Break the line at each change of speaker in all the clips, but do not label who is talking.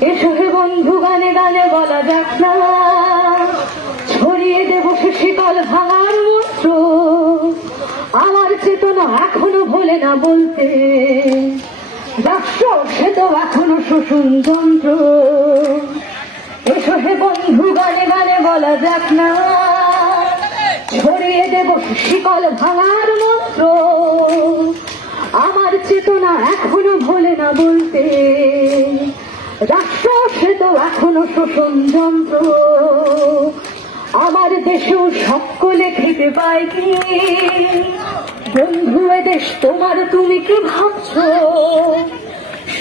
এসো হে বন্ধু গানে গানে বলা যাক না। ছড়িয়ে দেব সে শিকল ভাঙার মন্ত্র। আমার চেতনা এখনও ভোলে না বলতে। রাষ্ট্র সে তো এখনও শোষণ যন্ত্র। এসো হে বন্ধু গানে গানে বলা যাক না। ছড়িয়ে দেব শিকল ভাঙার মন্ত্র। আমার চেতনা এখনও ভোলে না বলতে। রাষ্ট্র সে তো এখনও শোষণ যন্ত্র আমার দেশেও সকলে খেতে পায় কি? বন্ধু দেশ তোমার, তুমি কি ভাবছ?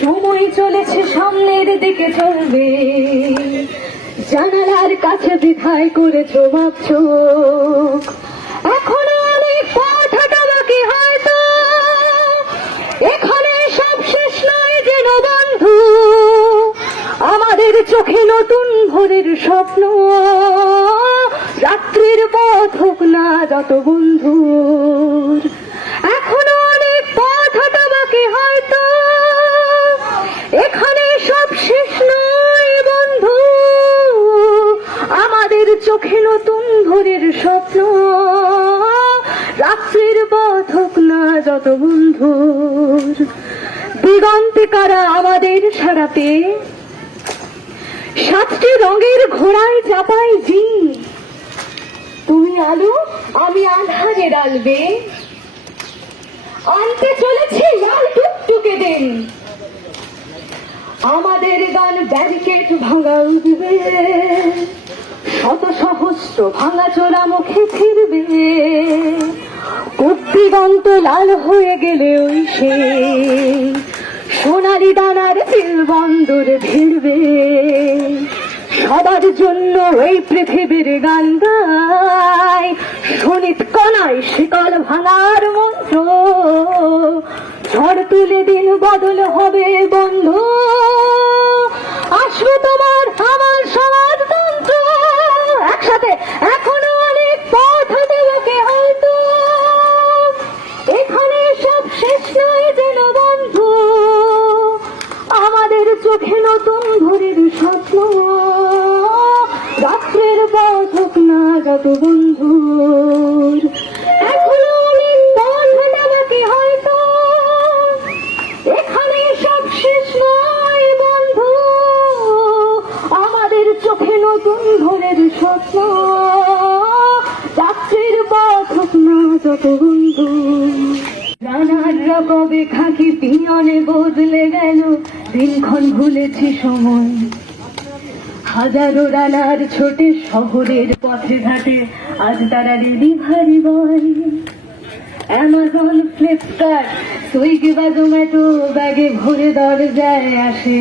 সময় চলেছে, সামনের দিকে চলবে। জানালার কাছে বিধায় করেছ ভাবছ। এখনও আমাদের চোখে নতুন ভোরের স্বপ্ন। রাত্রির পথ হোক না যত বন্ধুর, এখনও অনেক পথ হাঁটা বাকি হয়তো। এখানে সব শেষ নয় বন্ধু, আমাদের চোখে নতুন ভোরের স্বপ্ন। রাত্রির পথ হোক না যত বন্ধুর, দিগন্তে কারা আমাদের সারা পেয়ে সাতটি রঙের ঘোড়ায় চাপাই জি তুমি আলো, আমি আধারে ডালবে। আনতে চলেছি লাল টুকটুকে দিন। আমাদের গান ব্যারিকেড ভাঙা উঠবে শত সহস্র ভাঙা চোরা মুখে ফিরবে। কুদ্দিগন্ত লাল হয়ে গেলে ওই সে সোনালি ডানার তিল বন্দর ভিড়বে। সবার জন্য এই পৃথিবীর গান গায় শনিত কণায় শিকল ভাঙার মন্ত্র। ঝড় তুলে দিন, বদল হবে বন্ধু। আসবে তোমার আমার সমাজ তন্ত্র। একসাথে এখনও অনেক পথ লোকে হয়তো। এখানে সব শেষ নয় যেন বন্ধু। আমাদের চোখে নতুন ভোরের স্বপ্ন। রাত্রের পথ হোক না যত বন্ধুর, এখনও সব বন্ধু, আমাদের চোখে নতুন রাত্রির না যত বন্ধু। রকবে খাকি পিয়নে বদলে গেল, দিনক্ষণ ভুলেছি সময়। হাজারো রানার ছোটে শহরের পথে ঘাটে আজ তারা delivery boy. Amazon Flipkart Swiggy বা জোম্যাটো ব্যাগে ভরে দরজায় আসে।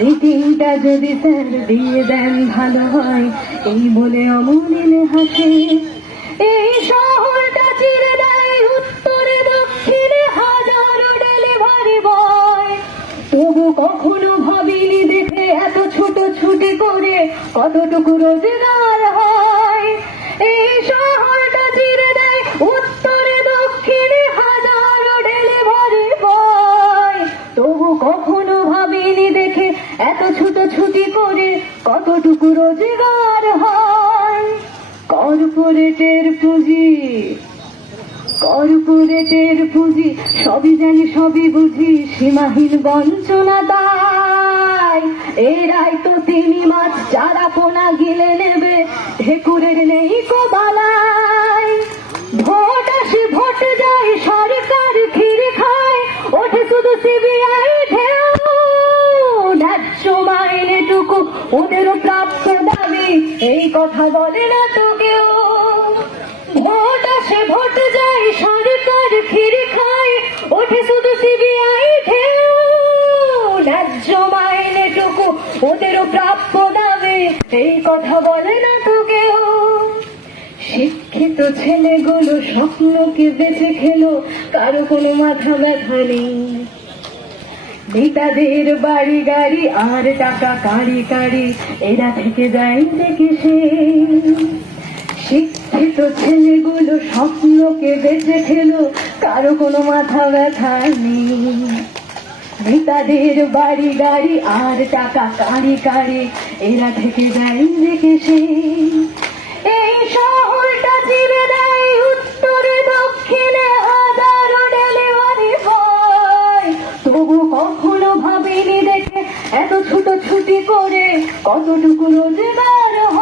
রিটিংটা যদি স্যার দিয়ে দেন ভালো হয়, এই বলে অমলিন হাসে। এই শহরটা চিরে দেয় উত্তরে দক্ষিণে হাজারো ডেলিভারি বয়। তবু কখনো ভাবিনি এত ছোট ছুটি করে কতটুকু রোজগার হয়? এই শহরটা চিরে দেয় উত্তরে, দক্ষিণে হাজারো ডেলিভারি বয়। তবু কখনো ভাবিনি দেখে এত ছোট ছুটি করে কতটুকু রোজগার হয়? কর্পোরেটের পুঁজি কর্পোরেটের পুঁজি, সবই জানি, সবই বুঝি, সীমাহীন বঞ্চনা তাই এরাই তো তিনি মাছ চারা পোনা গিলে নেবে। ঢেকুরের নেই কোবালাই ভোট আসে, ভোট যায়, সরকার ক্ষীর খায়। ওঠে শুধু সিবিআই ন্যায্য মাইনেটুকু ওদেরও প্রাপ্য দাবি। এই কথা বলে না তো কেউ। ভোট আসে, ভোট কথা বলে না তো কেউ। শিক্ষিত ছেলেগুলো স্বপ্নকে বেঁচে খেলো, কারও কোনো মাথা ব্যথা নেই। নেতাদের বাড়ি গাড়ি, আর টাকা কারি কারি, এরা থেকে যায় দেখে সে। শিক্ষিত ছেলেগুলো স্বপ্নকে বেঁচে খেলো, কারও কোনো মাথা ব্যথা নেই। নেতাদের বাড়ি গাড়ি, আর টাকা কারি কারি এরা থেকে যায় রেখে সে। এই শহরটা চিরে দেয় উত্তরে, দক্ষিণে হাজারো ডেলিভারি বয়। তবু কখনো ভাবিনি দেখে এত ছুটোছুটি করে কতটুকু রোজগার হয়।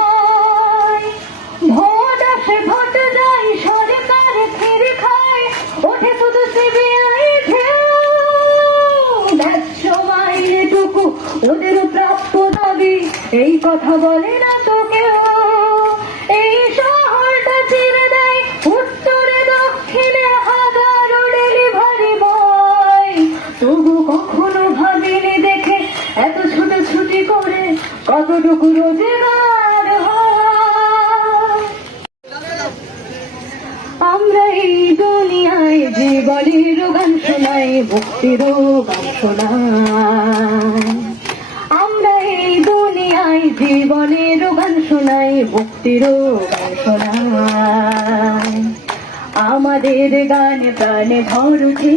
ওদের প্রাপ্য দাবি, এই কথা বলে না তো কেউ এই শহরটা চিরে দেয়, উত্তরে দক্ষিণে হাজারো ডেলিভারি বয়। তবু কখনো ভাবিনি দেখে এত ছুটোছুটি করে কতটুকু রোজগার আমরা এই দুনিয়ায় জীবনের গান শোনাই, মুক্তির গান শোনাই। জীবনের গান শোনাই মুক্তির গান শোনাই আমাদের গানে প্রাণে ভর উঠে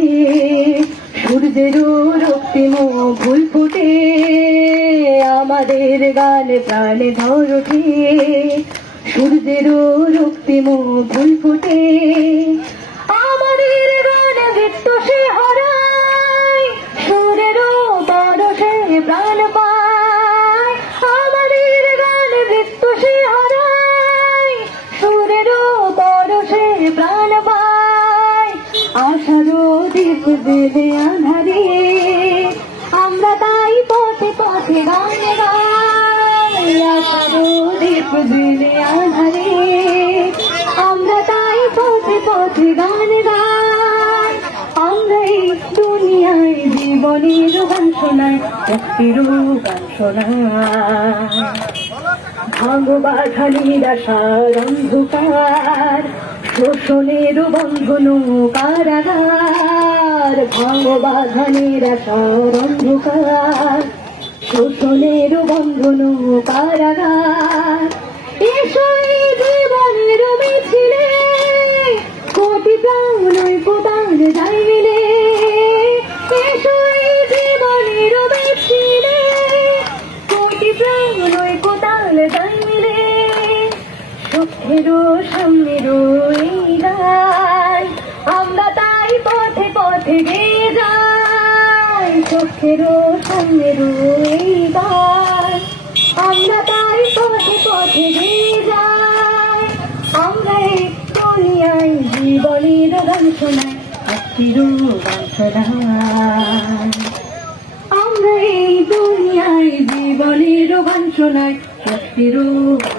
সূর্যেরও রক্তিম ফুল ফুটে। আমাদের গানে প্রাণে ভর উঠে সূর্যেরও রক্তিম ফুল ফুটে। আমাদের গানে বৃত্ত সে সুরেরও প্রাণ দেবে আধারে আমরা তাই পথে পথে গান গাই। আশারও দীপ দেবে আধারে আমরা তাই পথে পথে গান গাই। আমরা এই দুনিয়ায় জীবনের গান শোনাই মুক্তিরও গান শোনাই ভাঙবাঘানির আশার অন্ধকার শোষণের বন্ধন কারাগার। ভাঙবাঘানির আশার অন্ধকার শোষণের বন্ধন কারাগার। এসো জীবনের মিছিলে কোটি প্রাণ সুখেরও সামনেরও এই গান আমরা তাই পথে পথে গিয়ে যাই। আমরা এই দুনিয়ায় জীবনের গান শোনাই মুক্তিরও গান শোনাই আমরা এই দুনিয়ায় জীবনের গান শোনাই মুক্তিরও গান